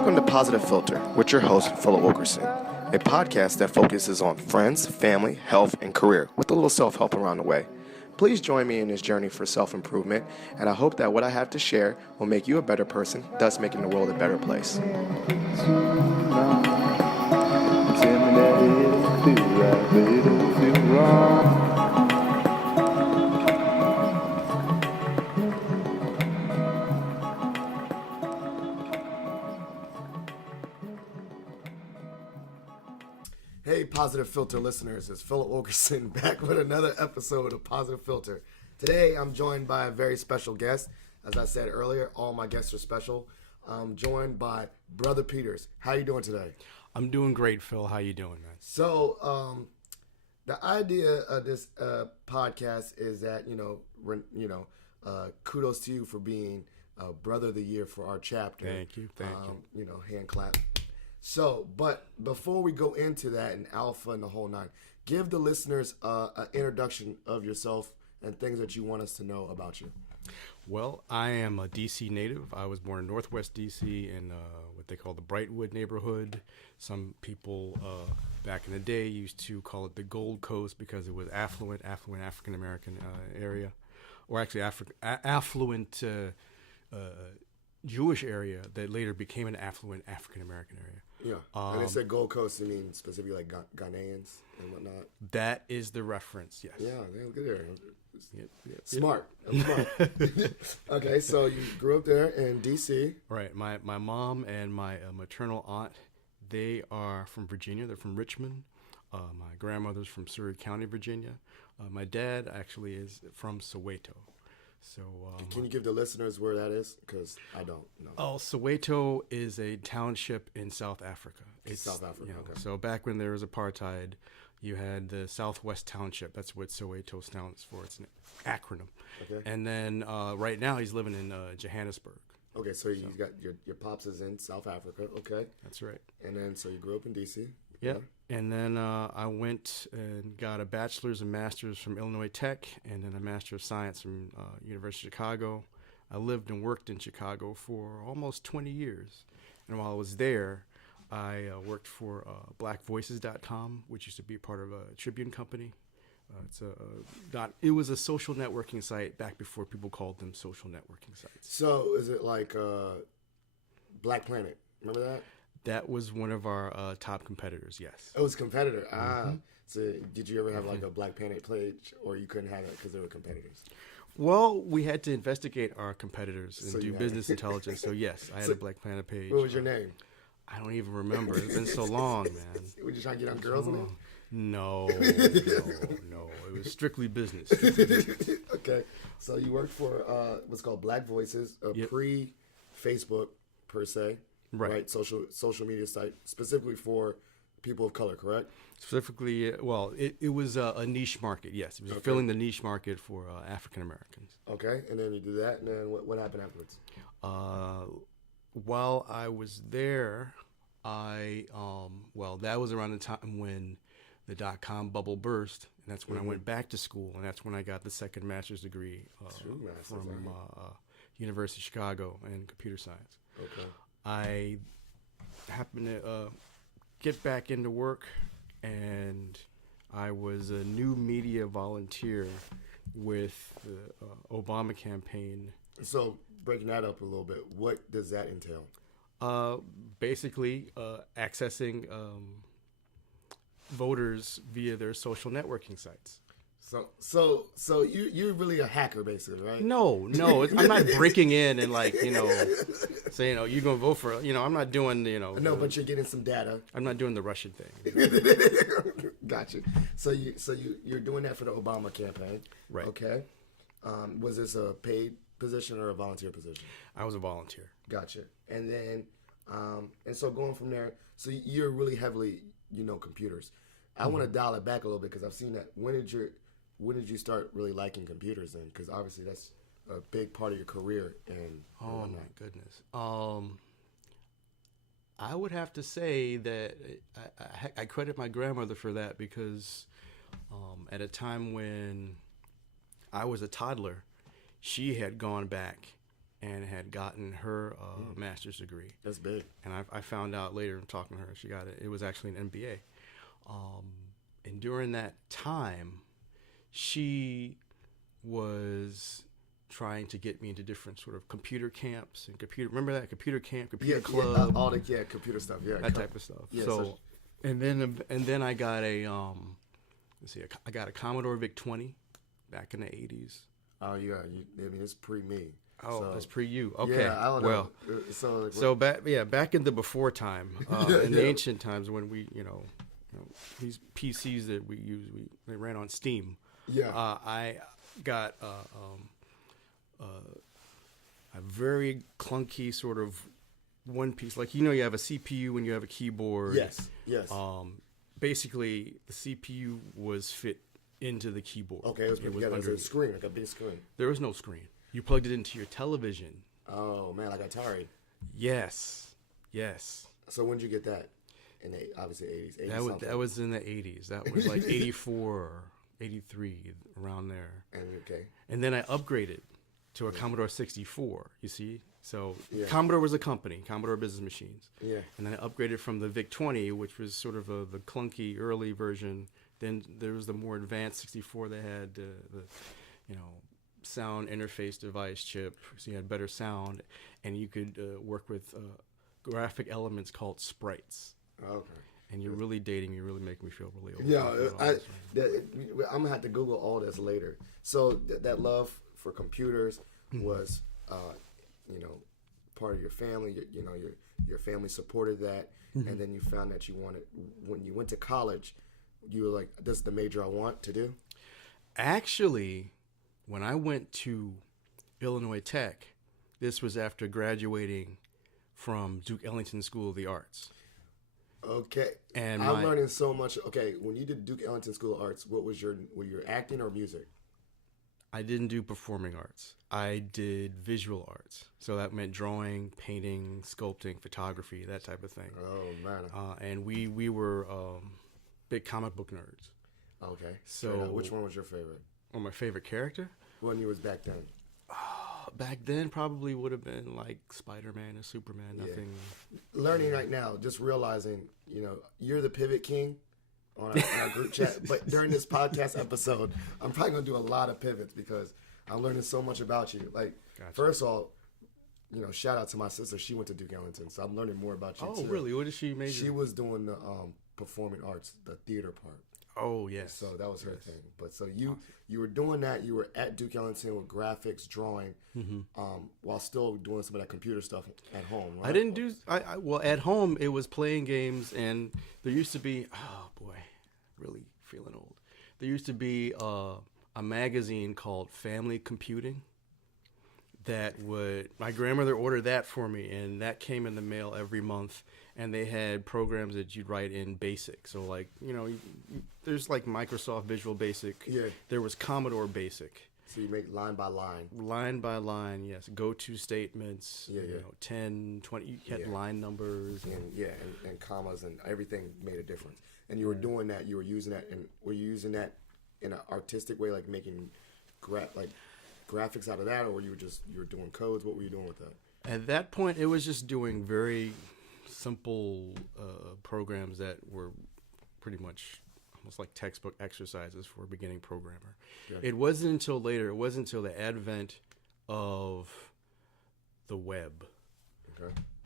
Welcome to Positive Filter with your host, Philip Wilkerson, a podcast that focuses on friends, family, health, and career with a little self-help around the way. Please join me in this journey for self-improvement, and I hope that what I have to share will make you a better person, thus making the world a better place. Hey, Positive Filter listeners, it's Philip Wilkerson back with another episode of Positive Filter. Today, I'm joined by a very special guest. As I said earlier, all my guests are special. I'm joined by Brother Peters. How you doing today? I'm doing great, Phil. How you doing, man? So, the idea of this podcast is that, kudos to you for being Brother of the Year for our chapter. Thank you. Hand clap. So, but before we go into that and Alpha and the whole nine, give the listeners an introduction of yourself and things that you want us to know about you. Well, I am a D.C. native. I was born in Northwest D.C. in what they call the Brightwood neighborhood. Some people back in the day used to call it the Gold Coast because it was affluent African-American area, or actually affluent Jewish area that later became an affluent African-American area. Yeah, and they said Gold Coast, you mean specifically like Ghanaians and whatnot? That is the reference, yes. Yeah, good area. Yep. Smart. I'm smart. Okay, so you grew up there in D.C. Right. My mom and my maternal aunt, they are from Virginia. They're from Richmond. My grandmother's from Surrey County, Virginia. My dad actually is from Soweto. So, can you give the listeners where that is? Because I don't know. Oh, Soweto is a township in South Africa. It's South Africa. Okay. So back when there was apartheid, you had the Southwest Township. That's what Soweto stands for. It's an acronym. Okay. And then right now he's living in Johannesburg. Okay, so you got your pops is in South Africa. Okay. That's right. And then so you grew up in D.C. Yeah. And then I went and got a bachelor's and master's from Illinois Tech, and then a master of science from University of Chicago. I lived and worked in Chicago for almost 20 years. And while I was there, I worked for blackvoices.com, which used to be part of a Tribune company. It was a social networking site back before people called them social networking sites. So is it like Black Planet? Remember that? That was one of our top competitors, yes. It was a competitor. Mm-hmm. So did you ever have like a Black Planet page, or you couldn't have it because they were competitors? Well, we had to investigate our competitors and do business intelligence. So yes, I had a Black Planet page. What was your name? I don't even remember. It's been so long, man. Were you trying to get on girls in it? No. It was strictly business. Okay. So you worked for what's called Black Voices, pre-Facebook per se. Right. Social media site specifically for people of color, correct? Specifically, well, it was a niche market, yes. It was filling the niche market for African Americans. Okay. And then you do that, and then what happened afterwards? While I was there, that was around the time when the .com bubble burst, and that's when I went back to school, and that's when I got the second master's degree from University of Chicago in computer science. Okay. I happened to get back into work, and I was a new media volunteer with the Obama campaign. So breaking that up a little bit, what does that entail? Basically, accessing voters via their social networking sites. So you're really a hacker, basically, right? No, I'm not breaking in and saying, you're gonna vote for. I'm not doing No, but you're getting some data. I'm not doing the Russian thing. Gotcha. So you're doing that for the Obama campaign, right? Okay. Was this a paid position or a volunteer position? I was a volunteer. Gotcha. And then, and so going from there, so you're really heavily, computers. I want to dial it back a little bit because I've seen that. When did you start really liking computers then? Because obviously that's a big part of your career. And oh my goodness. I would have to say that I credit my grandmother for that because at a time when I was a toddler, she had gone back and had gotten her master's degree. That's big. And I found out later in talking to her, she got it. It was actually an MBA. And during that time, she was trying to get me into different sort of computer camps and computer. Remember that computer camp, computer club, all the computer stuff. Yeah, that type of stuff. Yeah, so and then I got a I got a Commodore VIC-20 back in the 80s. Oh, yeah. I mean, it's pre me. Oh, so. that's pre you. Okay. Yeah, I don't know. So back in the before time, in the ancient times when we, these PCs that we use, they ran on Steam. Yeah. I got a very clunky sort of one piece, like you have a CPU and you have a keyboard. Yes. Basically, the CPU was fit into the keyboard. Okay, it was under a screen, like a big screen. There was no screen. You plugged it into your television. Oh man, like Atari. Yes. So when did you get that? In the obviously 80s. That was in the 80s. That was like 84, 83, around there. And then I upgraded to a Commodore 64. You see. So Commodore was a company, Commodore Business Machines. Yeah. And then I upgraded from the VIC-20, which was sort of the clunky early version. Then there was the more advanced 64 that had the sound interface device chip, so you had better sound, and you could work with graphic elements called sprites. Okay. And you're really dating. You're really making me feel really old. Yeah, I'm gonna have to Google all this later. So that love for computers was, part of your family. Your family supported that, and then you found that you wanted. When you went to college, you were like, "This is the major I want to do." Actually, when I went to Illinois Tech, this was after graduating from Duke Ellington School of the Arts. Okay. And I'm learning so much. Okay, when you did Duke Ellington School of Arts, were you acting or music? I didn't do performing arts. I did visual arts. So that meant drawing, painting, sculpting, photography, that type of thing. Oh, man. And we were big comic book nerds. Okay. So which one was your favorite? Well, my favorite character? When you was back then? Back then probably would have been like Spider-Man or Superman. Nothing. Learning right now, just realizing, you're the pivot king on our group chat. But during this podcast episode, I'm probably going to do a lot of pivots because I'm learning so much about you. Like, First of all, shout out to my sister. She went to Duke Ellington, so I'm learning more about you too. Oh, really? What did she major? She was doing the performing arts, the theater part. Oh, yes. So that was her thing. But so you were doing that. You were at Duke Ellington with graphics, drawing, while still doing some of that computer stuff at home, right? I didn't do... well, at home, it was playing games, and there used to be... Oh, boy. Really feeling old. There used to be a magazine called Family Computing that would... My grandmother ordered that for me, and that came in the mail every month. And they had programs that you'd write in BASIC. So, like, there's like Microsoft Visual Basic. Yeah. There was Commodore Basic. So you make line by line. Line by line, yes. Go-to statements. 10, 20. You had line numbers. And commas and everything made a difference. And you were doing that. You were using that. And were you using that in an artistic way, like making graphics out of that, or you were doing codes? What were you doing with that? At that point, it was just doing very simple programs that were pretty much almost like textbook exercises for a beginning programmer. Yeah. It wasn't until later, it wasn't until the advent of the web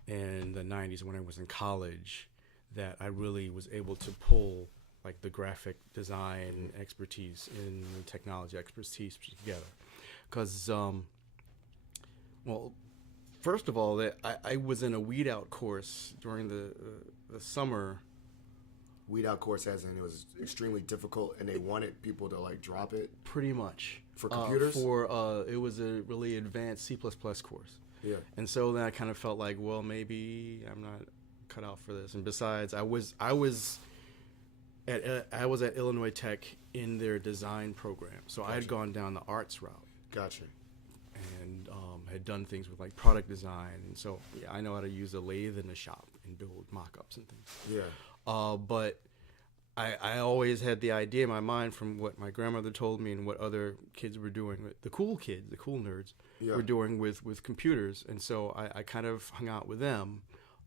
in the 90s when I was in college that I really was able to pull like the graphic design expertise and the technology expertise together. Because, first of all, I was in a weed out course during the summer. Weed out course as in it was extremely difficult, and they wanted people to like drop it. Pretty much for computers. It was a really advanced C++ course. Yeah. And so then I kind of felt like, well, maybe I'm not cut out for this. And besides, I was at Illinois Tech in their design program, so I had gone down the arts route. Gotcha. And had done things with like product design, and so I know how to use a lathe in the shop and build mock-ups and things. Yeah. But I always had the idea in my mind from what my grandmother told me and what other kids were doing, the cool kids, the cool nerds, Yeah. were doing with computers. And so I kind of hung out with them.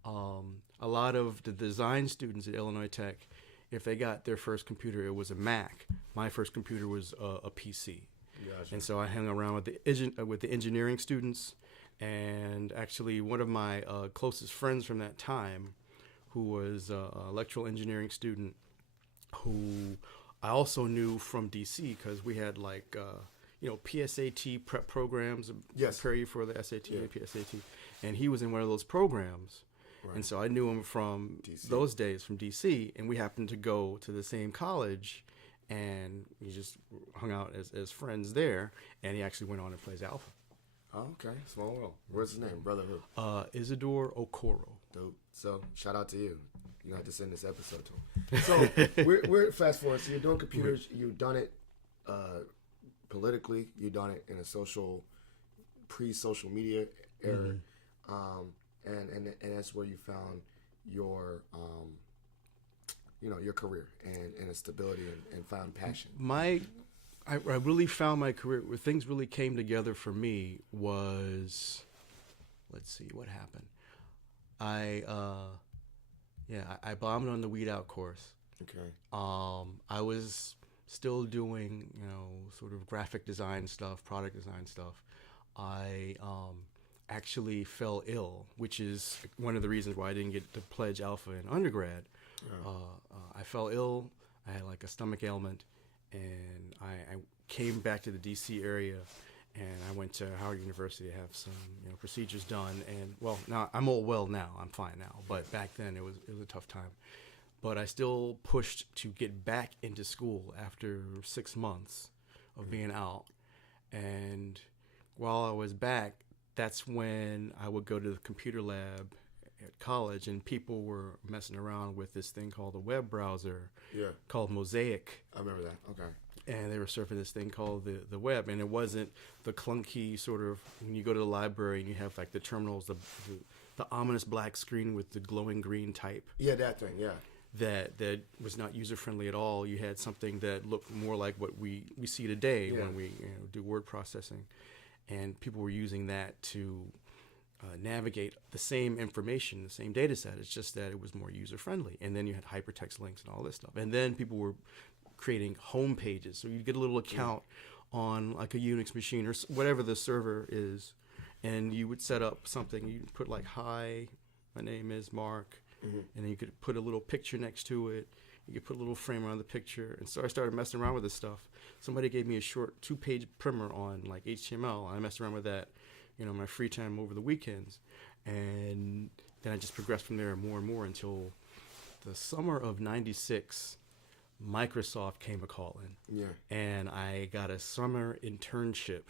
A lot of the design students at Illinois Tech, if they got their first computer, it was a Mac. My first computer was a PC. Gotcha. And so I hung around with the engineering students. And actually, one of my closest friends from that time, who was an electrical engineering student, who I also knew from DC because we had like PSAT prep programs to Yes. prepare you for the SAT Yeah. and PSAT, and he was in one of those programs, Right. and so I knew him from DC. those days from DC, and we happened to go to the same college, and we just hung out as friends there, and he actually went on and plays Alpha. Oh, okay. Small world. What's his name? Brother who? Isidore Okoro. Dope. So shout out to you. You have to send this episode to him. So we're fast forward. So you're doing computers. You've done it politically. You've done it in a pre-social media era, and that's where you found your your career and a stability and found passion. I really found my career where things really came together for me was, let's see what happened. I bombed on the Weed Out course. Okay. I was still doing, sort of graphic design stuff, product design stuff. I actually fell ill, which is one of the reasons why I didn't get to pledge Alpha in undergrad. Yeah. I fell ill. I had like a stomach ailment, and I came back to the DC area, and I went to Howard University to have some procedures done. And now I'm all well now. I'm fine now. But back then it was a tough time. But I still pushed to get back into school after 6 months of being out. And while I was back, that's when I would go to the computer lab at college, and people were messing around with this thing called a web browser Yeah. called Mosaic. I remember that. Okay. And they were surfing this thing called the web, and it wasn't the clunky sort of, when you go to the library and you have like the terminals, the ominous black screen with the glowing green type. Yeah, that thing. Yeah. That was not user friendly at all. You had something that looked more like what we see today when we do word processing, and people were using that to navigate the same information, the same data set. It's just that it was more user friendly. And then you had hypertext links and all this stuff. And then people were creating home pages, so you get a little account on like a Unix machine or whatever the server is, and you would set up something. You put like, "Hi, my name is Mark." And then you could put a little picture next to it. You could put a little frame around the picture. And so I started messing around with this stuff. Somebody gave me a short 2-page primer on like HTML. I messed around with that, in my free time over the weekends. And then I just progressed from there more and more until the summer of '96, Microsoft came a-calling. Yeah. And I got a summer internship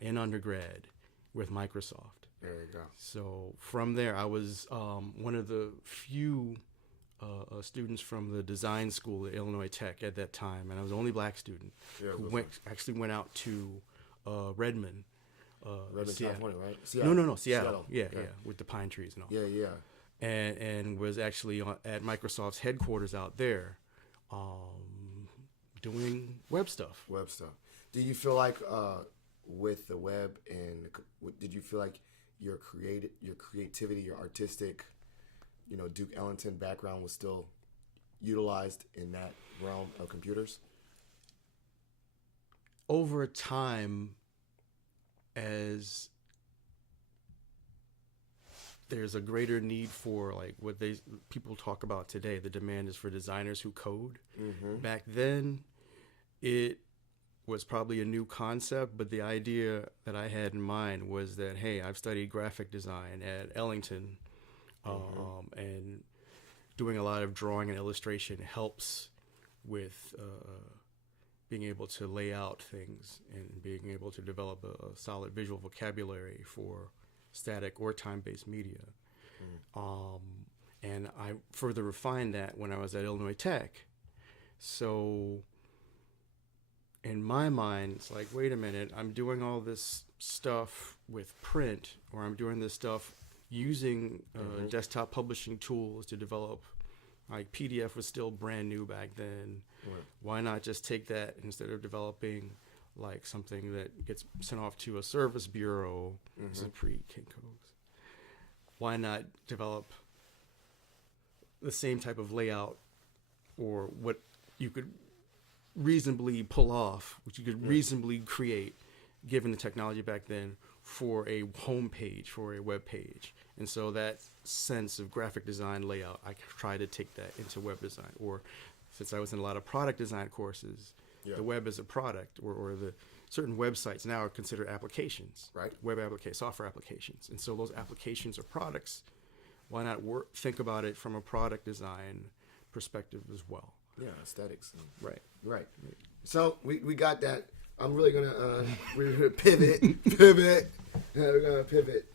in undergrad with Microsoft. There you go. So from there, I was one of the few students from the design school at Illinois Tech at that time, and I was the only black student who went out to Redmond. Redmond, California, right? No, Seattle. Yeah, with the pine trees and all. Yeah. And was actually at Microsoft's headquarters out there, doing web stuff. Do you feel like with the web and did you feel like your creativity, your artistic, Duke Ellington background was still utilized in that realm of computers? Over time, as there's a greater need for like what people talk about today, the demand is for designers who code. Mm-hmm. Back then, it was probably a new concept, but the idea that I had in mind was that, hey, I've studied graphic design at Ellington, and doing a lot of drawing and illustration helps with being able to lay out things and being able to develop a solid visual vocabulary for static or time-based media. And I further refined that when I was at Illinois Tech. So in my mind, it's like, wait a minute, I'm doing all this stuff with print, or I'm doing this stuff using desktop publishing tools to develop Like PDF was still brand new back then. Right. Why not just take that instead of developing like something that gets sent off to a service bureau? This is pre-Kinko's. Why not develop the same type of layout or what you could reasonably pull off, which you could reasonably create, given the technology back then, for a home page, for a web page. And so that sense of graphic design layout, I try to take that into web design. Or since I was in a lot of product design courses, the web is a product, or the certain websites now are considered applications, Right. Web applications, software applications. And so those applications are products. Why not think about it from a product design perspective as well? Yeah, aesthetics. Right. Right. So we got that. I'm really gonna we're gonna pivot. We're gonna pivot.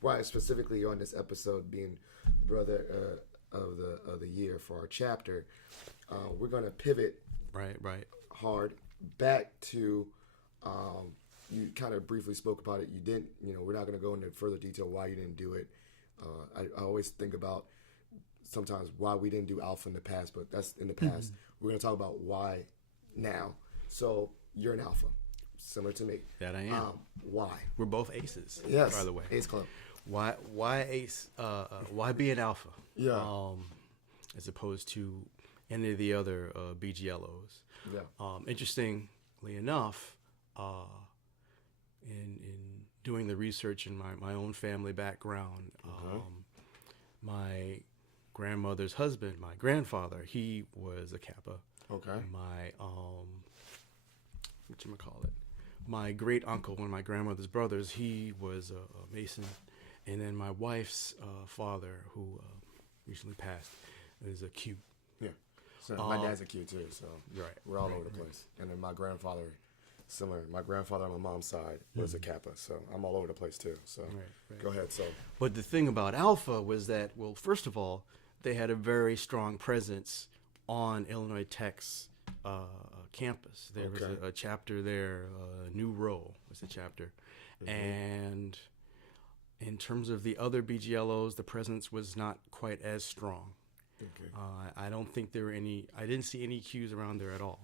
Why specifically on this episode being brother of the year for our chapter, we're gonna pivot Right. hard back to. You kind of briefly spoke about it. You didn't. We're not gonna go into further detail why you didn't do it. I always think about sometimes why we didn't do alpha in the past, but that's in the past. We're going to talk about why now. So you're an alpha, similar to me. That I am. Why? We're both aces, Yes. by the way. Ace Club. Why ace? Why be an alpha? Yeah. As opposed to any of the other BGLOs. Yeah. Interestingly enough, in doing the research in my own family background, my grandmother's husband, my grandfather, he was a Kappa. Okay. My whatchamacallit, my great uncle, one of my grandmother's brothers, he was a Mason, and then my wife's father, who recently passed, is a Q. Yeah. So my dad's a Q too, so Right. we're all over the place. And then my grandfather, similar. My grandfather on my mom's side was a Kappa, so I'm all over the place too. So Right. go ahead. So But the thing about Alpha was that, well, first of all, they had a very strong presence on Illinois Tech's campus. There was a chapter there, New Row was the chapter. And in terms of the other BGLOs, the presence was not quite as strong. okay. I don't think there were any, I didn't see any Qs around there at all.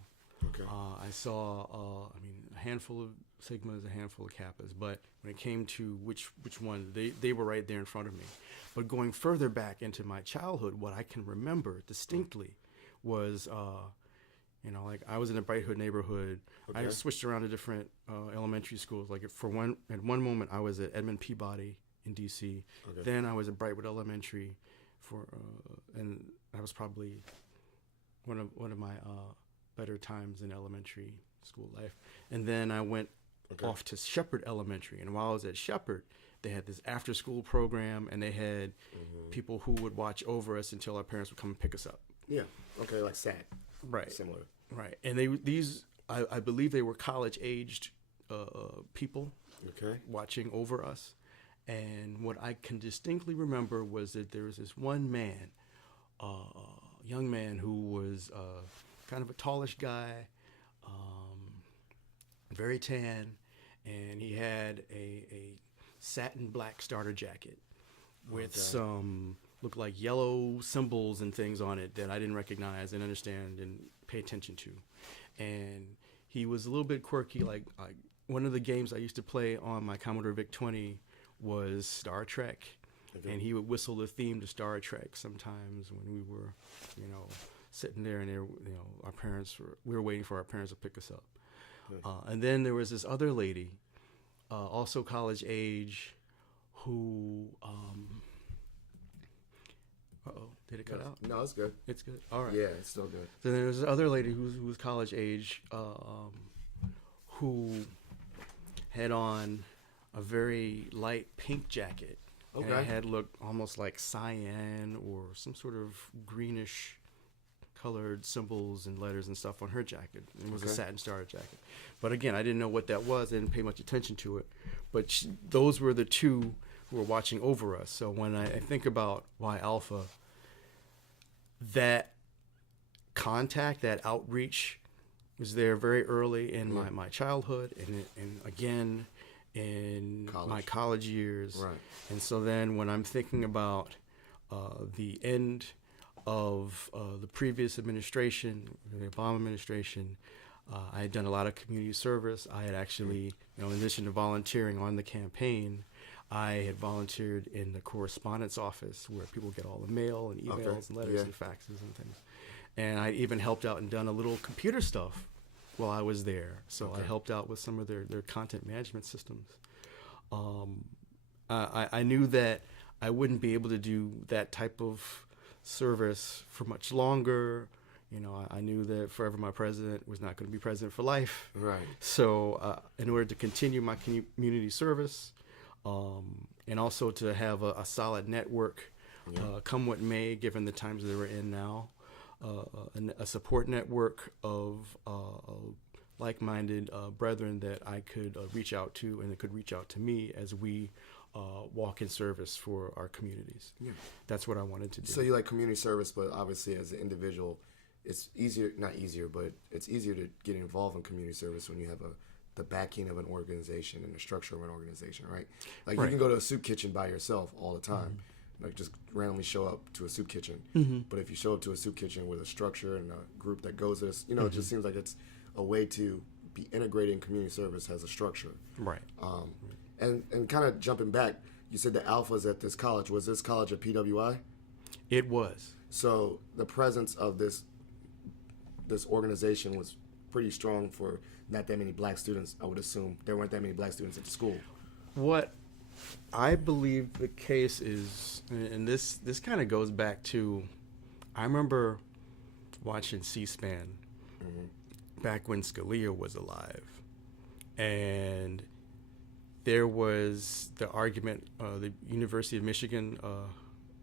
Okay. I saw, a handful of Sigmas, a handful of Kappas, but when it came to which one, they were right there in front of me. But going further back into my childhood, what I can remember distinctly was, like I was in a Bright Hood neighborhood. I switched around to different elementary schools. Like at one moment, I was at Edmund Peabody in D.C. Okay. Then I was at Brightwood Elementary and that was probably one of my better times in elementary school life. And then I went off to Shepherd Elementary. And while I was at Shepherd, they had this after school program, and they had people who would watch over us until our parents would come and pick us up. Yeah. Okay. Like SAT. Right. Similar. Right. And I believe they were college aged people Okay. watching over us. And what I can distinctly remember was that there was this one man, young man who was kind of a tallish guy, very tan, and he had a satin black starter jacket with some looked like yellow symbols and things on it that I didn't recognize and understand and pay attention to. And he was a little bit quirky. Like one of the games I used to play on my Commodore VIC-20 was Star Trek. And he would whistle the theme to Star Trek sometimes when we were, sitting there, and we were waiting for our parents to pick us up. And then there was this other lady, also college age, who, did it cut out? No, it's good. It's good. All right. Yeah, it's still good. Then there was this other lady who was college age, who had on a very light pink jacket. Okay. And it had looked almost like cyan or some sort of greenish colored symbols and letters and stuff on her jacket. It was a satin starter jacket. But again, I didn't know what that was. I didn't pay much attention to it. But those were the two who were watching over us. So when I think about why Alpha, that contact, that outreach was there very early in my childhood and again in my college years. Right. And so then when I'm thinking about the end of the previous administration, the Obama administration. I had done a lot of community service. I had actually, in addition to volunteering on the campaign, I had volunteered in the correspondence office where people get all the mail and emails and letters and faxes and things. And I even helped out and done a little computer stuff while I was there. So I helped out with some of their content management systems. I knew that I wouldn't be able to do that type of service for much longer. I knew that forever my president was not going to be president for life. Right. So in order to continue my community service, and also to have a solid network, come what may, given the times that we're in now, a support network of like-minded brethren that I could reach out to and that could reach out to me as we walk in service for our communities. Yeah. That's what I wanted to do. So you like community service, but obviously as an individual, it's not easier, but it's easier to get involved in community service when you have the backing of an organization and the structure of an organization, right? Like you can go to a soup kitchen by yourself all the time, like just randomly show up to a soup kitchen. But if you show up to a soup kitchen with a structure and a group that goes this, it just seems like it's a way to be integrated in community service has a structure. Right. And kind of jumping back, you said the Alpha's at this college. Was this college at PWI? It was. So the presence of this organization was pretty strong for not that many black students. I would assume there weren't that many black students at the school. What I believe the case is, and this kind of goes back to, I remember watching C-SPAN back when Scalia was alive, and there was the argument, the University of Michigan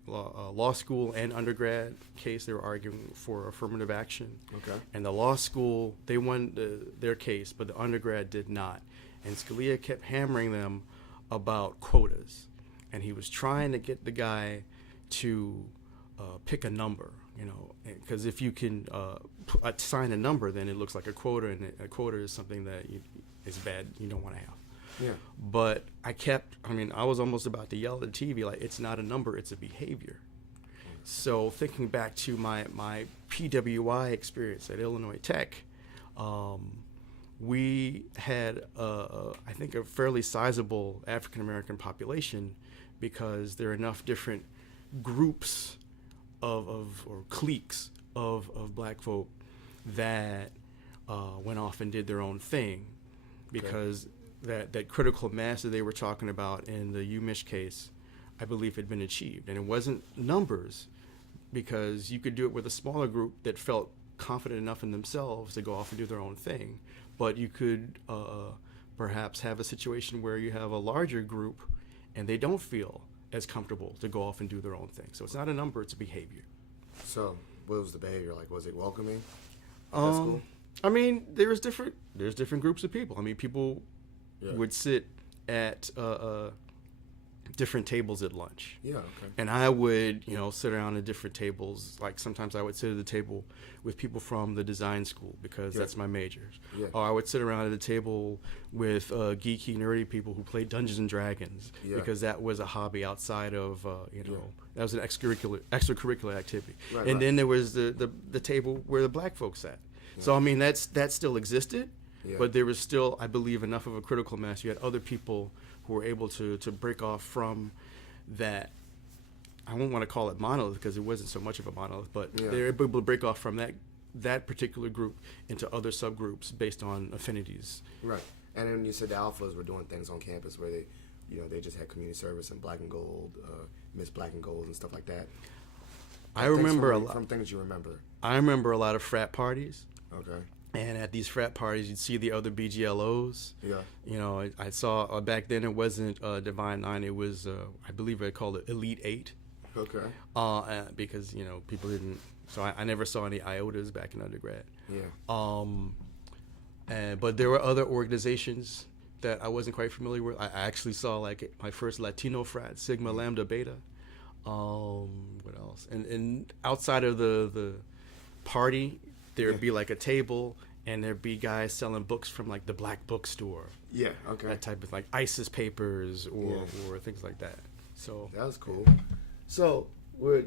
law school and undergrad case, they were arguing for affirmative action. Okay. And the law school, they won their case, but the undergrad did not. And Scalia kept hammering them about quotas. And he was trying to get the guy to pick a number, because if you can assign a number, then it looks like a quota, and a quota is something that is bad, you don't want to have. Yeah. But I was almost about to yell at the TV, like, it's not a number, it's a behavior. So thinking back to my PWI experience at Illinois Tech, we had, I think, a fairly sizable African-American population because there are enough different groups or cliques of black folk that went off and did their own thing because that critical mass that they were talking about in the UMich case, I believe, had been achieved. And it wasn't numbers, because you could do it with a smaller group that felt confident enough in themselves to go off and do their own thing. But you could perhaps have a situation where you have a larger group and they don't feel as comfortable to go off and do their own thing. So it's not a number, it's a behavior. So what was the behavior like? Was it welcoming at that school? There's different groups of people. People would sit at different tables at lunch. Yeah, okay. And I would, sit around at different tables. Like sometimes I would sit at the table with people from the design school because that's my major. Yeah. Or I would sit around at the table with geeky, nerdy people who played Dungeons and Dragons because that was a hobby outside of, that was an extracurricular activity. Right, then there was the table where the black folks sat. Yeah. So, that still existed. Yeah. But there was still, I believe, enough of a critical mass. You had other people who were able to break off from that. I won't want to call it monolith because it wasn't so much of a monolith, but they were able to break off from that particular group into other subgroups based on affinities. Right. And then you said the Alphas were doing things on campus where they just had community service and Black and Gold, Miss Black and Gold and stuff like that. I remember a lot. From things you remember. I remember a lot of frat parties. Okay. And at these frat parties, you'd see the other BGLOs. Yeah. I saw back then it wasn't Divine Nine. It was, I believe they called it Elite Eight. Okay. Because, people didn't. So I never saw any IOTAs back in undergrad. Yeah. But there were other organizations that I wasn't quite familiar with. I actually saw my first Latino frat, Sigma Lambda Beta. What else? And outside of the party, there'd be a table, and there'd be guys selling books from the Black Bookstore. Yeah, okay. That type of ISIS papers or things like that. So that was cool. So we're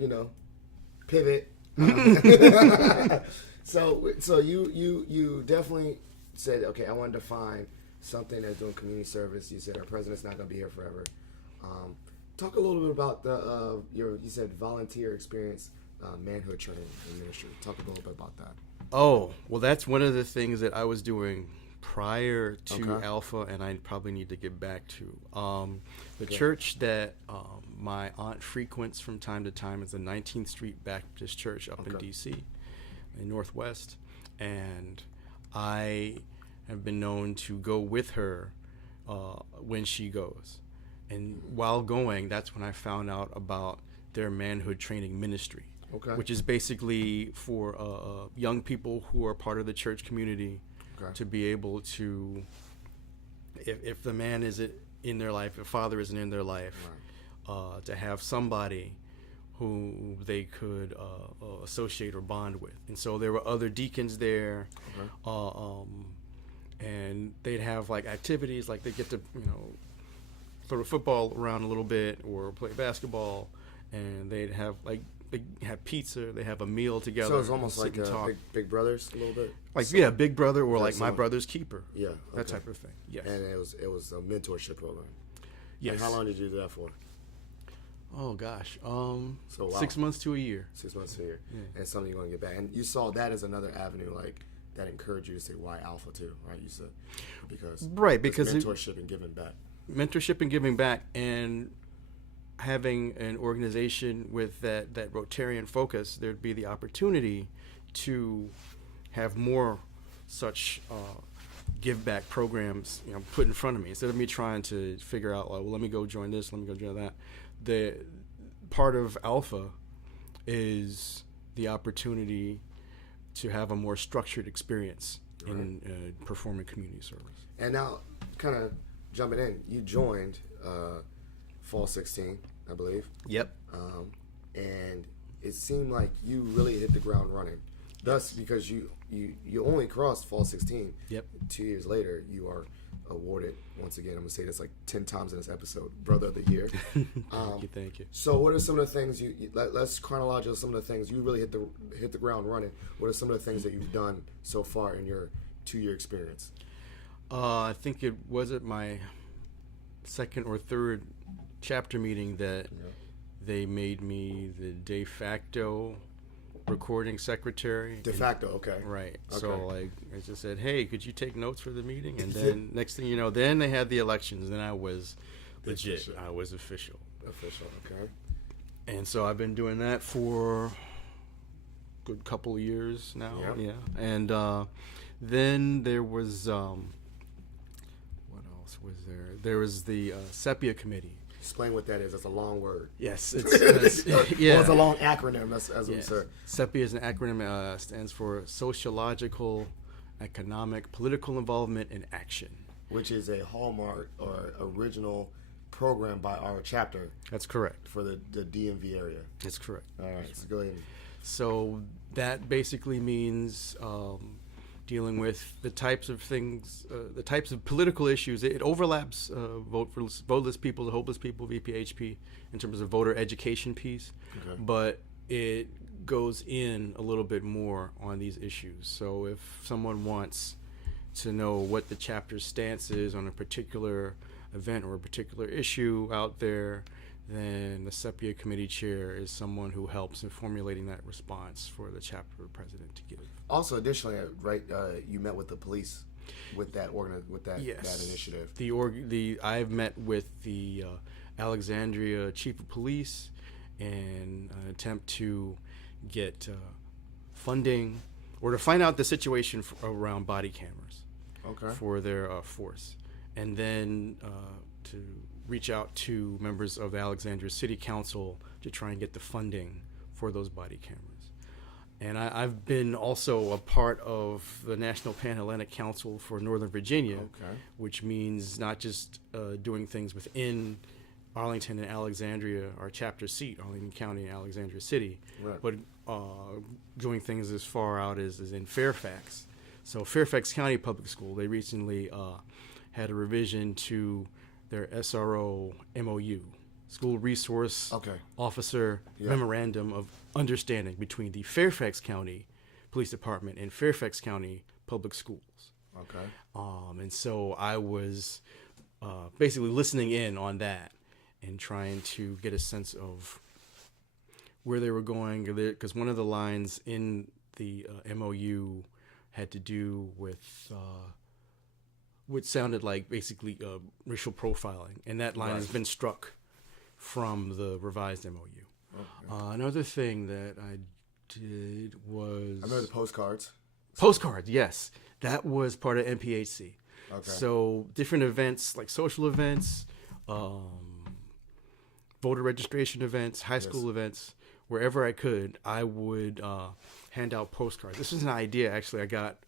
pivot. So you definitely said, okay, I wanted to find something that's doing community service. You said our president's not going to be here forever. Talk a little bit about you said volunteer experience, manhood training and ministry. Talk a little bit about that. Oh, well, that's one of the things that I was doing prior to Okay. Alpha, and I probably need to get back to. The church that my aunt frequents from time to time is the 19th Street Baptist Church up in D.C., in Northwest. And I have been known to go with her when she goes. And while going, that's when I found out about their manhood training ministry. Okay. Which is basically for young people who are part of the church community to be able to, if the man isn't in their life, if father isn't in their life, to have somebody who they could associate or bond with. And so there were other deacons there, and they'd have like activities, like they get to, throw the football around a little bit or play basketball, and they'd have like, they have pizza, they have a meal together. So it's almost like Big Brothers a little bit? Like, yeah, Big Brother or like My Brother's Keeper. Yeah. That type of thing, yes. And it was a mentorship program. Yes. And how long did you do that for? Oh, gosh. So, wow. 6 months to a year. 6 months to a year. Yeah. And something you're going to get back. And you saw that as another avenue, like, that encouraged you to say, why Alpha too, right? You said, because mentorship and giving back. Mentorship and giving back, and having an organization with that Rotarian focus, there'd be the opportunity to have more such give back programs, put in front of me, instead of me trying to figure out, well, let me go join this, let me go join that. The part of Alpha is the opportunity to have a more structured experience in performing community service. And now, kind of jumping in, you joined Fall 16, I believe. Yep. And it seemed like you really hit the ground running. Thus, because you only crossed Fall 16. Yep. 2 years later, you are awarded, once again, I'm going to say this like 10 times in this episode, Brother of the Year. Thank you. So what are some of the things let's chronologize some of the things you really hit the ground running. What are some of the things that you've done so far in your 2-year experience? I think it was at my second or third chapter meeting that they made me the de facto recording secretary. De facto, okay. Right. Okay. So I just said, hey, could you take notes for the meeting? And then next thing you know, then they had the elections, and I was legit. Official. I was official. Official, okay. And so I've been doing that for a good couple of years now. Yeah. And then there was, what else was there? There was the Sepia Committee. Explain what that is. It's a long word. Yes, it's Well, it's a long acronym, as we say. Sepia is an acronym. Stands for Sociological, Economic, Political Involvement, and Action. Which is a hallmark or original program by our chapter. That's correct. For the DMV area. That's correct. All right, so go ahead. So that basically means dealing with the types of things, the types of political issues. It overlaps voteless people, the hopeless people, VPHP, in terms of voter education piece, but it goes in a little bit more on these issues. So if someone wants to know what the chapter's stance is on a particular event or a particular issue out there, then the Sepia committee chair is someone who helps in formulating that response for the chapter president to give. Also, additionally, you met with the police with that that initiative. I've met with the Alexandria chief of police in an attempt to get funding or to find out the situation around body cameras for their force, and then to reach out to members of the Alexandria City Council to try and get the funding for those body cameras. And I've been also a part of the National Pan-Hellenic Council for Northern Virginia, which means not just doing things within Arlington and Alexandria, our chapter seat, Arlington County and Alexandria City, but doing things as far out as in Fairfax. So Fairfax County Public School, they recently had a revision to their SRO MOU. school resource Okay. officer Yeah. memorandum of understanding between the Fairfax County Police Department and Fairfax County Public Schools. Okay. And so I was basically listening in on that and trying to get a sense of where they were going. Because one of the lines in the MOU had to do with what sounded like basically racial profiling. And that line has been struck from the revised MOU. Okay. Another thing that I did was... I remember the postcards. Postcards, yes. That was part of MPHC. Okay. So different events, like social events, voter registration events, high school events, wherever I could, I would hand out postcards. This is an idea, actually, I got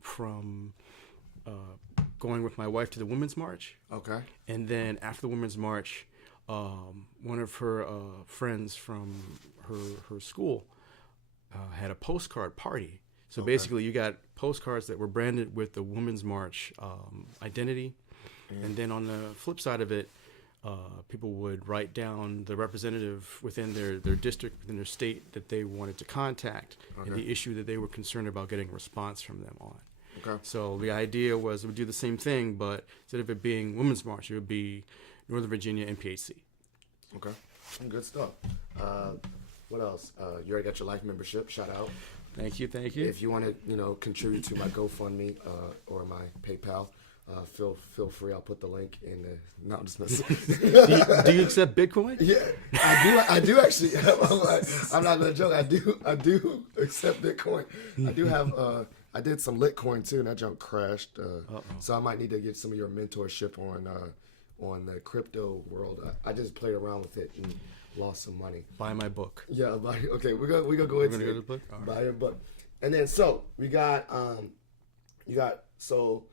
from going with my wife to the Women's March. Okay. And then after the Women's March, one of her friends from her school had a postcard party. So basically, you got postcards that were branded with the Women's March identity. And then on the flip side of it, people would write down the representative within their district, within their state that they wanted to contact, and the issue that they were concerned about getting a response from them on. Okay. So the idea was it would do the same thing, but instead of it being Women's March, it would be Northern Virginia NPHC. Okay. Good stuff. What else? You already got your life membership. Shout out. Thank you, thank you. If you want to, contribute to my GoFundMe or my PayPal, feel free. I'll put the link in the. No, I'm just messing. do you accept Bitcoin? Yeah, I do actually. I'm not gonna joke. I do accept Bitcoin. I do have. I did some Litcoin too, and that junk crashed. So I might need to get some of your mentorship on the crypto world. I just played around with it and lost some money. Buy my book. Yeah, okay, we're gonna go into go to the book. Buy your book, and then so we got so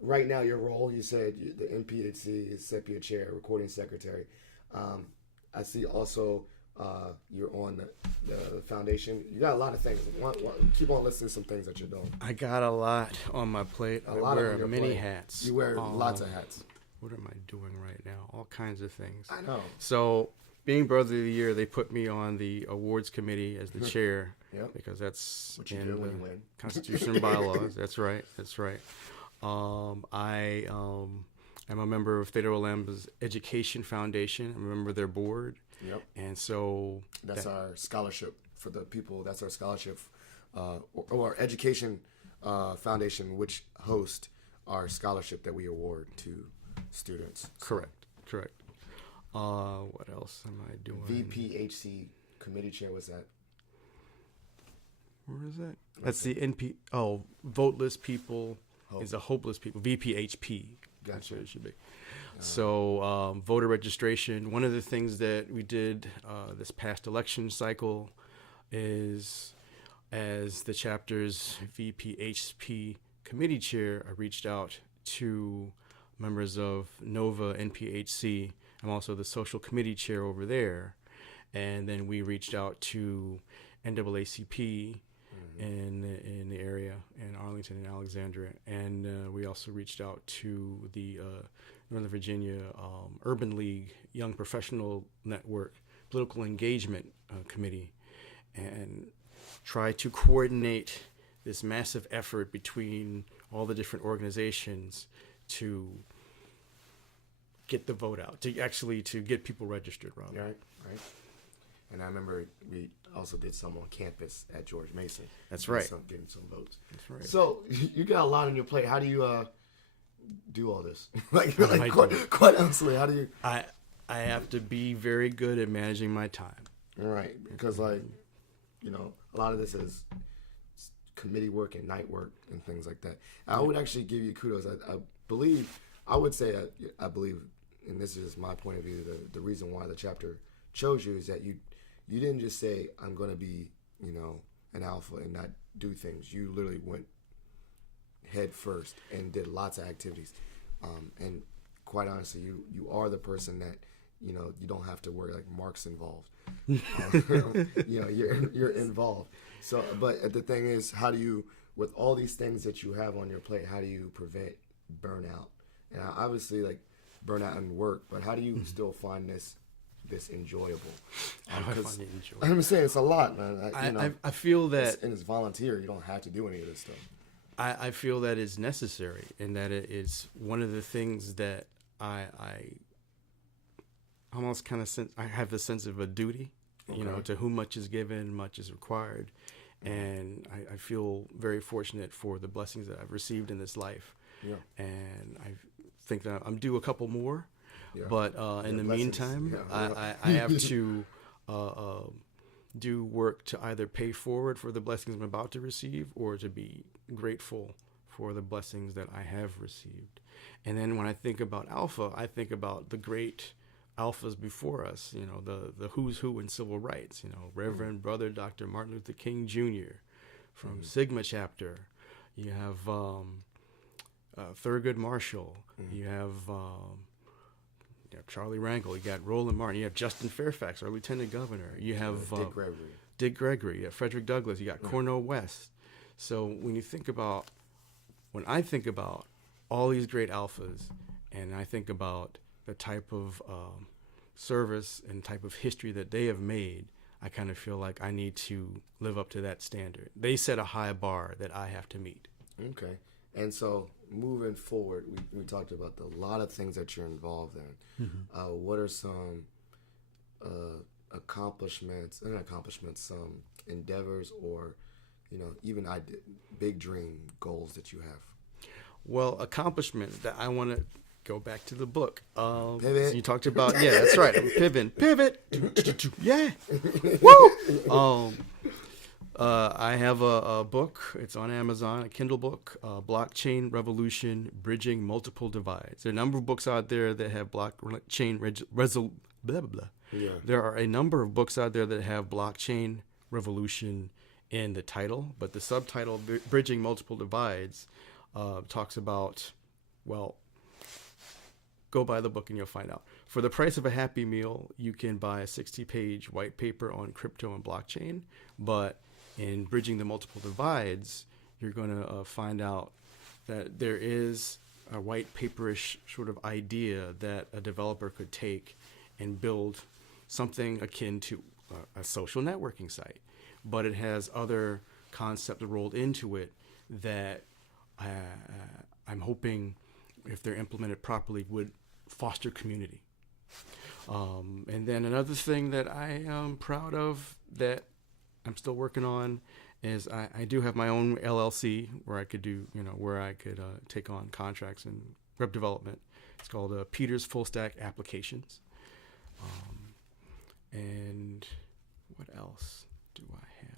right now your role. You said the MPHC is Sepia Chair, recording secretary. I see also you're on the foundation. You got a lot of things. Keep on listing some things that you're doing. I got a lot on my plate. I wear many hats. You wear lots of hats. What am I doing right now? All kinds of things. I know. So, being Brother of the Year, they put me on the awards committee as the chair. Yep. Because that's what you in do the when you win. Constitution and bylaws. That's right. That's right. I am a member of Theta Lambda's Education Foundation. I'm a member of their board. Yep. And so that's our scholarship for the people. That's our scholarship, or education foundation, which host our scholarship that we award to students. Correct. What else am I doing? VPHC committee chair. What's that? Where is that? That's the NP. Oh, voteless people is a hopeless people. VPHP. Gotcha. That's what it should be. So voter registration. One of the things that we did this past election cycle is, as the chapter's VPHP committee chair, I reached out to members of NOVA NPHC. I'm also the social committee chair over there. And then we reached out to NAACP in the area, in Arlington and Alexandria. And we also reached out to the Northern Virginia Urban League Young Professional Network Political Engagement Committee, and try to coordinate this massive effort between all the different organizations to get the vote out, to get people registered, Rob. Right. And I remember we also did some on campus at George Mason. That's right. Getting some votes. That's right. So you got a lot on your plate. How do you do all this? Quite honestly, how do you? I have to be very good at managing my time. Right, because a lot of this is committee work and night work and things like that. I would actually give you kudos. I believe, and this is my point of view, the reason why the chapter chose you is that you didn't just say, I'm going to be, an alpha and not do things. You literally went head first and did lots of activities. And quite honestly, you are the person that, you don't have to worry, like Mark's involved. You're involved. So, but the thing is, how do you, with all these things that you have on your plate, how do you prevent burnout? And obviously, like burnout in work, but how do you still find this this enjoyable? I find it enjoyable. I'm saying it's a lot, man. I feel that and it's volunteer. You don't have to do any of this stuff. I feel that it's necessary, and that it is one of the things that I almost kind of I have the sense of a duty, to whom much is given, much is required. And I feel very fortunate for the blessings that I've received in this life. Yeah. And I think that I'm due a couple more. Yeah. But in the meantime, I have to do work to either pay forward for the blessings I'm about to receive or to be grateful for the blessings that I have received. And then when I think about Alpha, I think about the great alphas before us, the who's who in civil rights, Reverend Brother Dr. Martin Luther King Jr. from Sigma chapter. You have Thurgood Marshall. You have Charlie Rangel. You got Roland Martin. You have Justin Fairfax, our lieutenant governor. You have Dick Gregory. You have Frederick Douglass. You got Cornel West. So when I think about all these great alphas, and I think about the type of service and type of history that they have made, I kind of feel like I need to live up to that standard. They set a high bar that I have to meet. Okay. And so moving forward, we talked about a lot of things that you're involved in. Mm-hmm. What are some some endeavors or, even big dream goals that you have? Well, accomplishments that I want to go back to the book. Pivot. So you talked about, that's right. I'm pivoting. Pivot. Yeah. Woo. I have a book. It's on Amazon, a Kindle book, Blockchain Revolution, Bridging Multiple Divides. There are a number of books out there that have blah, blah, blah. Yeah. There are a number of books out there that have Blockchain Revolution in the title, but the subtitle, Bridging Multiple Divides, talks about, go buy the book and you'll find out. For the price of a Happy Meal, you can buy a 60-page white paper on crypto and blockchain, but in Bridging the Multiple Divides, you're going to find out that there is a white paperish sort of idea that a developer could take and build something akin to a social networking site. But it has other concepts rolled into it that I'm hoping, if they're implemented properly, would foster community. And then another thing that I am proud of that I'm still working on is I do have my own LLC where I could do, where I could take on contracts in web development. It's called Peter's Full Stack Applications. And what else do I have?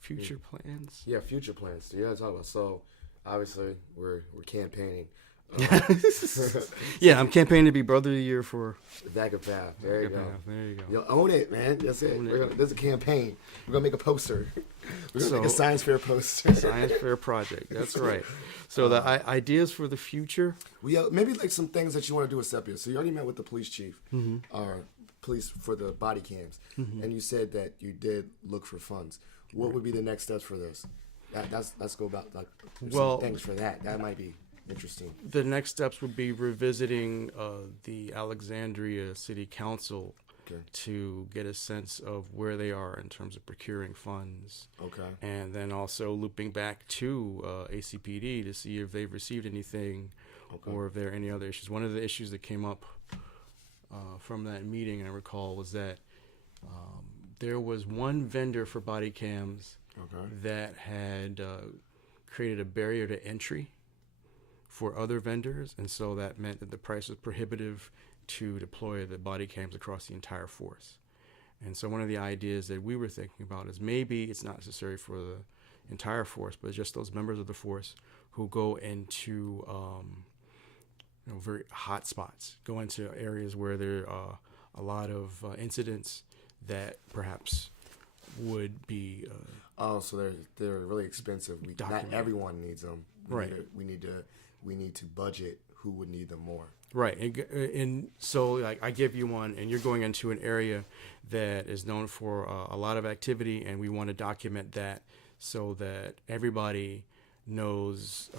Future plans? Yeah, future plans. Yeah, talk about. So obviously we're campaigning. Yeah, I'm campaigning to be Brother of the Year for Vagabond Path. There you go. There you go. You'll own it, man. That's it. There's a campaign. We're gonna make a poster. We're gonna make a science fair poster. Science fair project. That's right. So the ideas for the future. Maybe like some things that you want to do with Sepia. So you already met with the police chief, or police for the body cams, and you said that you did look for funds. What would be the next steps for this? Let's go about some things for that. That might be interesting. The next steps would be revisiting the Alexandria City Council to get a sense of where they are in terms of procuring funds. Okay. And then also looping back to ACPD to see if they've received anything or if there are any other issues. One of the issues that came up from that meeting, I recall, was that there was one vendor for body cams that had created a barrier to entry for other vendors, and so that meant that the price was prohibitive to deploy the body cams across the entire force. And so one of the ideas that we were thinking about is maybe it's not necessary for the entire force, but just those members of the force who go into very hot spots, go into areas where there are a lot of incidents that perhaps would be so they're really expensive. Not everyone needs them. We need to budget who would need them more. Right, and so like I give you one, and you're going into an area that is known for a lot of activity, and we want to document that so that everybody knows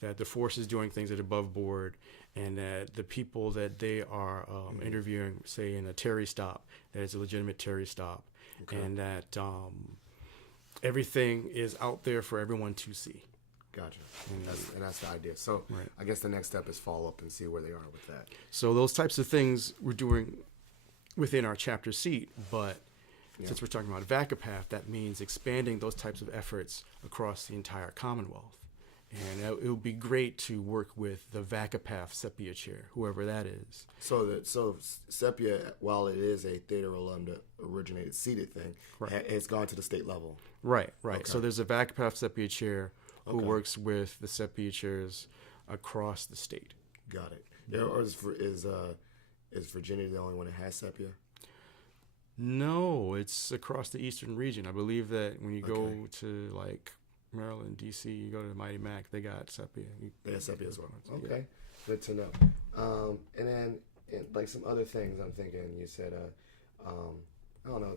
that the force is doing things at above board, and that the people that they are interviewing, say in a Terry stop, that it's a legitimate Terry stop, and that everything is out there for everyone to see. Gotcha. And that's the idea. So Right. I guess the next step is follow up and see where they are with that. So those types of things we're doing within our chapter seat, but since we're talking about VACAPAF, that means expanding those types of efforts across the entire Commonwealth. And it would be great to work with the VACAPAF Sepia chair, whoever that is. So Sepia, while it is a Theta Lambda originated seated thing, it's gone to the state level. Right. Okay. So there's a VACAPAF Sepia chair who works with the Sepia chairs across the state. Got it. Yeah, or is Virginia the only one that has Sepia? No, it's across the eastern region. I believe that when you go to like Maryland, D.C., you go to the Mighty Mac, they got Sepia. They have Sepia as well. Okay, good to know. And then like some other things I'm thinking, you said, I don't know,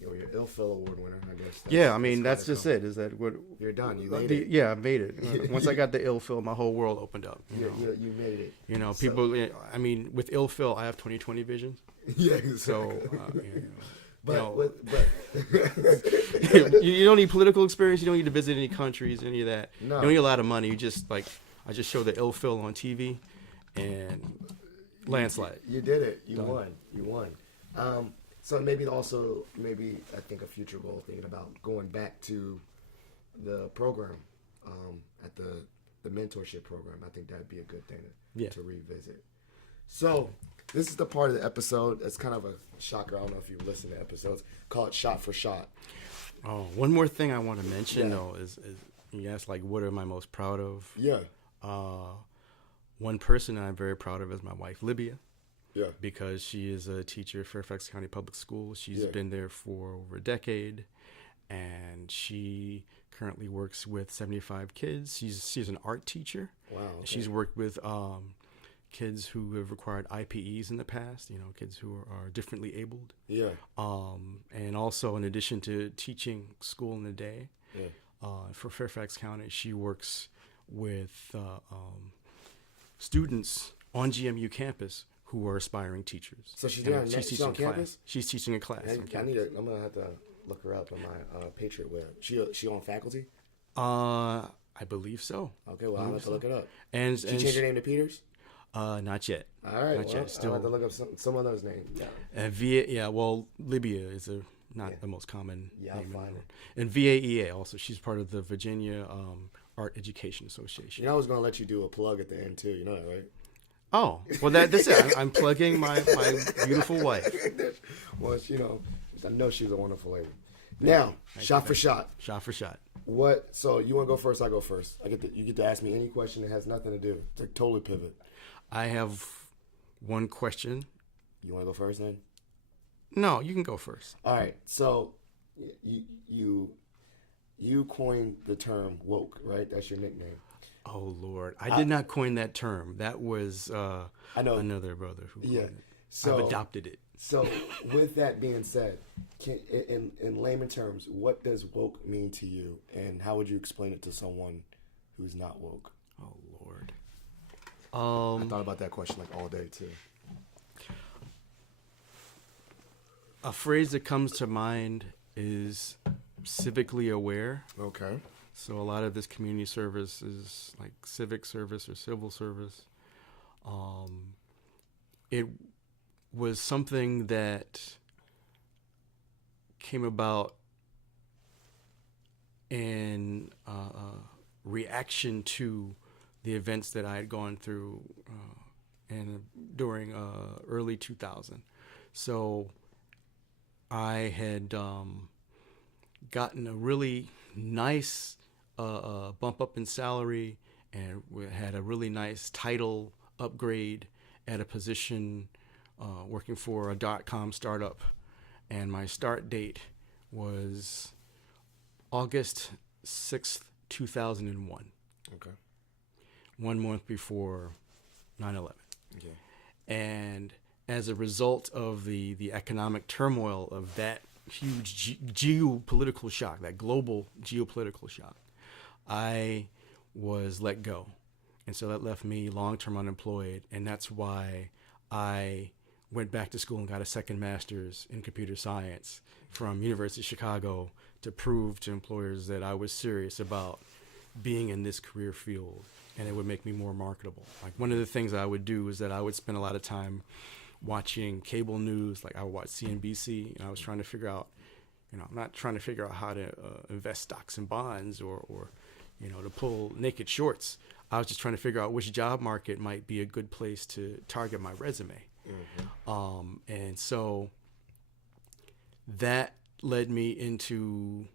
your ILPhil Award winner, I guess. Yeah, I mean, that's just it. Is that what you're done? You made it. Yeah, I made it. Once I got the ILPhil, my whole world opened up. You made it. You know, people. I mean, with ILPhil, I have 20/20 vision. Yeah, exactly. So, but you don't need political experience. You don't need to visit any countries, any of that. No. You don't need a lot of money. You just I just show the ILPhil on TV, and landslide. You did it. You won. So maybe I think a future goal, thinking about going back to the program, at the mentorship program. I think that'd be a good thing to revisit. So this is the part of the episode that's kind of a shocker. I don't know if you've listened to episodes. Call it Shot for Shot. Oh, one more thing I want to mention though is you asked like what am I most proud of? Yeah. One person I'm very proud of is my wife Libya. Yeah. Because she is a teacher at Fairfax County Public Schools. She's been there for over a decade, and she currently works with 75 kids. She's an art teacher. Wow. Okay. She's worked with kids who have required IPEs in the past, kids who are differently abled. Yeah. And also, in addition to teaching school in the day, for Fairfax County, she works with students on GMU campus who are aspiring teachers. So she's teaching on campus? She's teaching a class on campus. I'm going to have to look her up on my Patriot web. She on faculty? I believe so. Okay, well, I'll have to look it up. And she changed her name to Peters? Not yet. All right, not yet. Still, I'll have to look up some of those names. Yeah. Libya is not the most common name. I'll find it. And VAEA also. She's part of the Virginia Art Education Association. I was going to let you do a plug at the end, too. You know that, right? Oh, well, that's it. I'm plugging my beautiful wife. Well, I know she's a wonderful lady. Now, shot for shot. Shot for shot. What? So you want to go first? I go first. You get to ask me any question that has nothing to do. To totally pivot. I have one question. You want to go first then? No, you can go first. All right. So you coined the term woke, right? That's your nickname. Oh Lord, I did not coin that term. That was I know another brother who coined it. So I've adopted it. So with that being said, in layman terms, what does woke mean to you, and how would you explain it to someone who's not woke? Oh Lord. I thought about that question like all day too. A phrase that comes to mind is civically aware. Okay. So a lot of this community service is like civic service or civil service. It was something that came about in reaction to the events that I had gone through during early 2000. So I had gotten a really nice bump up in salary, and we had a really nice title upgrade at a position working for a .com startup, and my start date was August 6th, 2001. Okay. 1 month before 9/11. Okay. And as a result of the economic turmoil of that huge geopolitical shock, that global geopolitical shock, I was let go. And so that left me long-term unemployed. And that's why I went back to school and got a second master's in computer science from University of Chicago to prove to employers that I was serious about being in this career field and it would make me more marketable. Like one of the things I would do is that I would spend a lot of time watching cable news. Like I would watch CNBC and I was trying to figure out, I'm not trying to figure out how to invest stocks and bonds or to pull naked shorts. I was just trying to figure out which job market might be a good place to target my resume. Mm-hmm. And so that led me into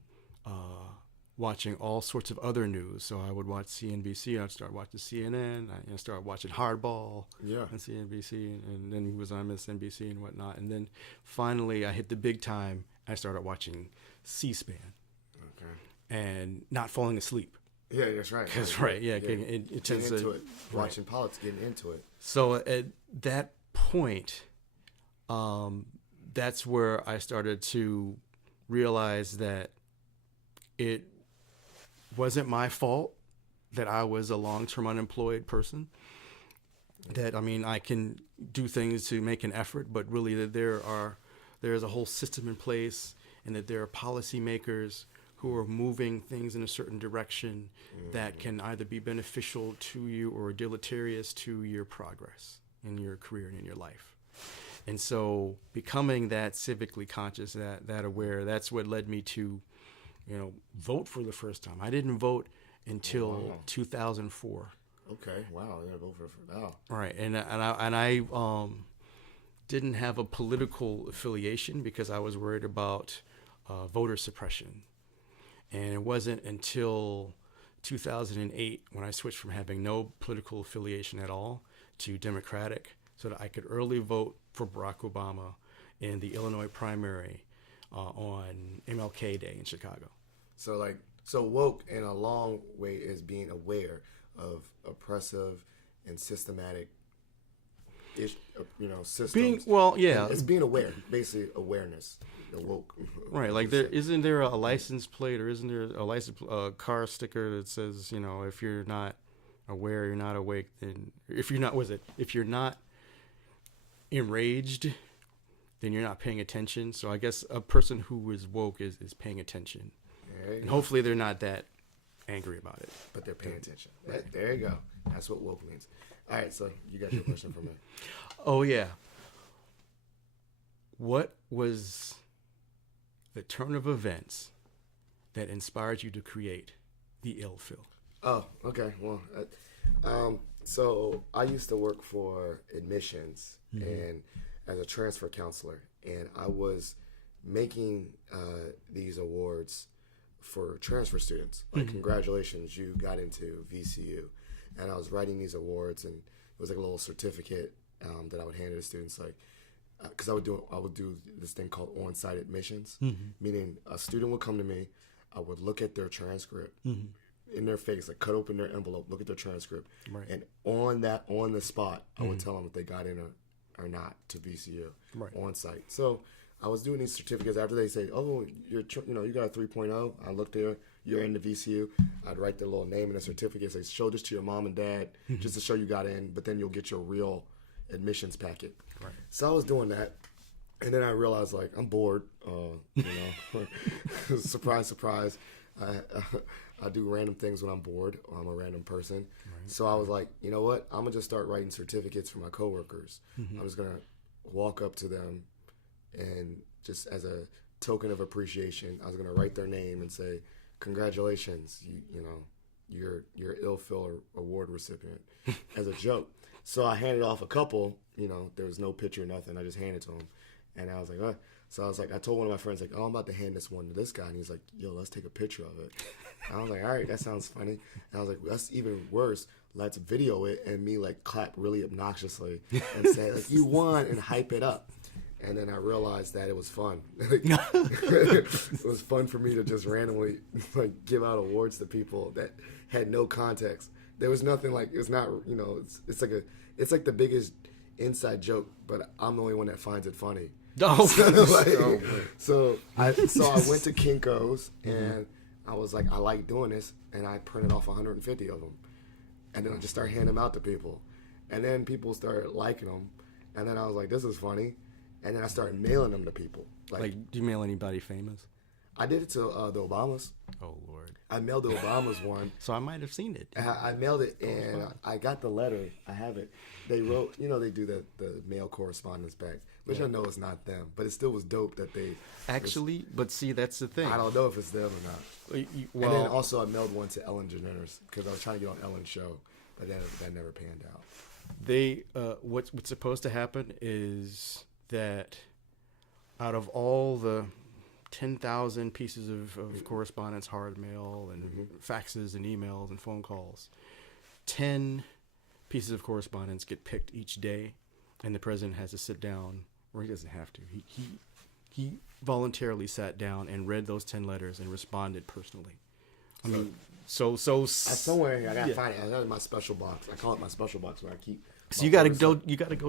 watching all sorts of other news. So I would watch CNBC. I'd start watching CNN. I started watching Hardball on CNBC, and then he was on MSNBC and whatnot. And then finally I hit the big time. I started watching C-SPAN. Okay. And not falling asleep. Yeah, that's right. That's right. Yeah, it tends into to it. Watching politics, getting into it. So at that point, that's where I started to realize that it wasn't my fault that I was a long-term unemployed person. That I can do things to make an effort, but really that there's a whole system in place, and that there are policymakers who are moving things in a certain direction that can either be beneficial to you or deleterious to your progress in your career and in your life. And so becoming that civically conscious, that aware, that's what led me to, vote for the first time. I didn't vote until 2004. Okay, wow, yeah, vote for now. Right, and I didn't have a political affiliation because I was worried about voter suppression. And it wasn't until 2008 when I switched from having no political affiliation at all to Democratic so that I could early vote for Barack Obama in the Illinois primary on MLK Day in Chicago. So woke in a long way is being aware of oppressive and systematic systems. It's being aware, basically awareness. Woke. Right, like isn't there a license plate or isn't there a license car sticker that says, if you're not aware, you're not awake, then if you're not enraged, then you're not paying attention. So I guess a person who is woke is paying attention. And hopefully they're not that angry about it. But they're paying attention. Right. There you go. That's what woke means. All right, so you got your question for me. Oh, yeah. What was the turn of events that inspired you to create the Ill Phil? Oh, okay. Well, so I used to work for admissions and as a transfer counselor, and I was making these awards for transfer students. Like, congratulations, you got into VCU. And I was writing these awards, and it was like a little certificate that I would hand to the students, like, because I would do this thing called on-site admissions, meaning a student would come to me, I would look at their transcript in their face, like cut open their envelope, look at their transcript, and on the spot, I would tell them if they got in or not to VCU on-site. So I was doing these certificates after they say, "Oh, you got a 3.0." I looked there, you're in the VCU. I'd write their little name in the certificate, say, "Show this to your mom and dad just to show you got in," but then you'll get your real admissions packet. Right. So I was doing that, and then I realized, like, I'm bored. Surprise, surprise. I do random things when I'm bored, or I'm a random person. Right. So I was like, you know what? I'm gonna just start writing certificates for my coworkers. I'm just gonna walk up to them, and just as a token of appreciation, I was gonna write their name and say, "Congratulations, you're Ill Phil award recipient," as a joke. So I handed off a couple. There was no picture, nothing. I just handed it to him, and I was like, So I was like, I told one of my friends, like, "Oh, I'm about to hand this one to this guy," and he's like, "Yo, let's take a picture of it." And I was like, "All right, that sounds funny." And I was like, "That's even worse. Let's video it and me like clap really obnoxiously and say like, 'You won,' and hype it up." And then I realized that it was fun. It was fun for me to just randomly like give out awards to people that had no context. There was nothing like, it's not, it's like the biggest inside joke, but I'm the only one that finds it funny. So I went to Kinko's and I was like, I like doing this, and I printed off 150 of them, and then I just started handing them out to people, and then people started liking them, and then I was like, this is funny, and then I started mailing them to people. Like, do you mail anybody famous? I did it to the Obamas. Oh Lord! I mailed the Obamas one. So I might have seen it. I mailed it, and I got the letter. I have it. They wrote, they do the mail correspondence back, which I know it's not them, but it still was dope that they actually. But see, that's the thing. I don't know if it's them or not. Well, and then also I mailed one to Ellen DeGeneres because I was trying to get on Ellen's show, but that never panned out. They what's supposed to happen is that out of all the 10,000 pieces of correspondence, hard mail, and faxes and emails and phone calls, 10 pieces of correspondence get picked each day, and the president has to sit down, or he doesn't have to. He voluntarily sat down and read those 10 letters and responded personally. I mean, so somewhere here, I gotta find it. I got it in my special box. I call it my special box where I keep. So you gotta go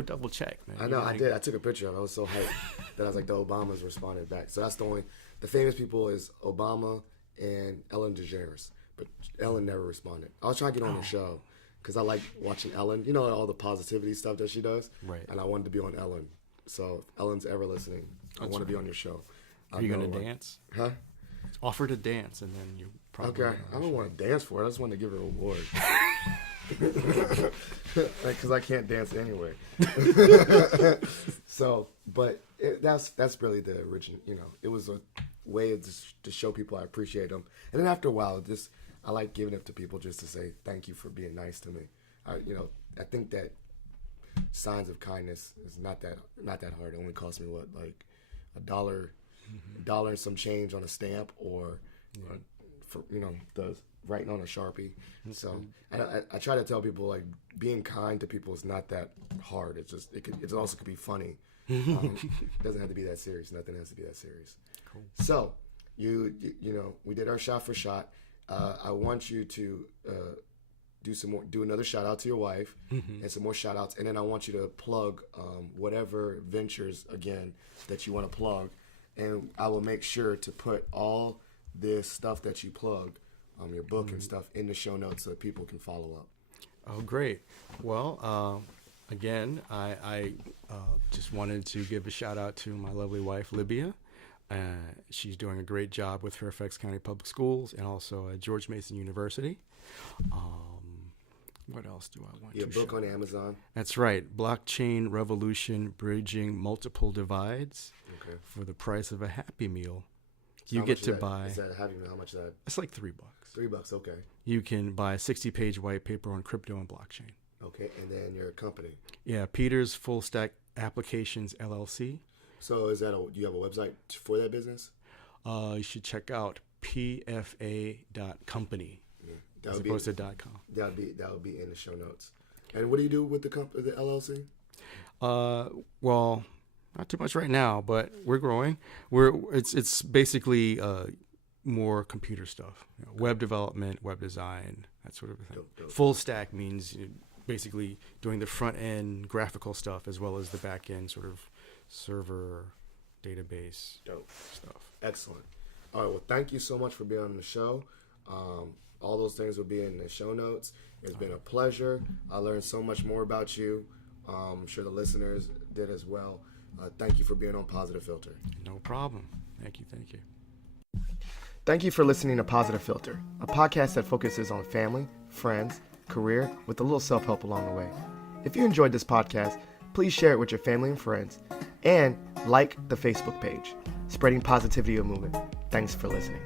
double check, man. I know, I did. I took a picture of it. I was so hyped that I was like, the Obamas responded back. So that's the famous people is Obama and Ellen DeGeneres, but Ellen never responded. I was trying to get on her show because I like watching Ellen. All the positivity stuff that she does, right? And I wanted to be on Ellen. So if Ellen's ever listening, I want to be on your show. Are you gonna dance? Huh? Offer to dance, and then you probably. Okay, I don't want to dance for it. I just want to give her a award. Because I can't dance anyway. So, but that's really the original. It was a way to show people I appreciate them. And then after a while, I like giving it to people just to say thank you for being nice to me. I think that signs of kindness is not that hard. It only cost me like $1 and some change on a stamp, or for the writing on a Sharpie. So I try to tell people, like, being kind to people is not that hard. It's just it also could be funny. It doesn't have to be that serious. Nothing has to be that serious. Cool. So we did our shot for shot. I want you to do another shout out to your wife and some more shout outs, and then I want you to plug whatever ventures again that you want to plug, and I will make sure to put all this stuff that you plug, your book and stuff, in the show notes so that people can follow up. Oh, great. Well, again, I just wanted to give a shout out to my lovely wife, Libya. She's doing a great job with Fairfax County Public Schools and also at George Mason University. What else do I want to Your book show? on Amazon. That's right. Blockchain Revolution, Bridging Multiple Divides for the price of a Happy Meal. You get to buy. Is that Happy Meal? How much is that? It's like $3. $3, okay. You can buy a 60-page white paper on crypto and blockchain. Okay, and then your company. Yeah, Peters Full Stack Applications LLC. So do you have a website for that business? You should check out pfa.company as opposed to .com. That would be in the show notes. And what do you do with the LLC? Well, not too much right now, but we're growing. It's basically more computer stuff, web development, web design, that sort of thing. Dope. Full stack means basically doing the front end graphical stuff as well as the back end sort of server database stuff. Excellent. All right. Well, thank you so much for being on the show. All those things will be in the show notes. It's been a pleasure. I learned so much more about you. I'm sure the listeners did as well. Thank you for being on Positive Filter. No problem. Thank you. Thank you for listening to Positive Filter, a podcast that focuses on family, friends, career, with a little self-help along the way. If you enjoyed this podcast, please share it with your family and friends, and like the Facebook page, Spreading Positivity of Movement. Thanks for listening.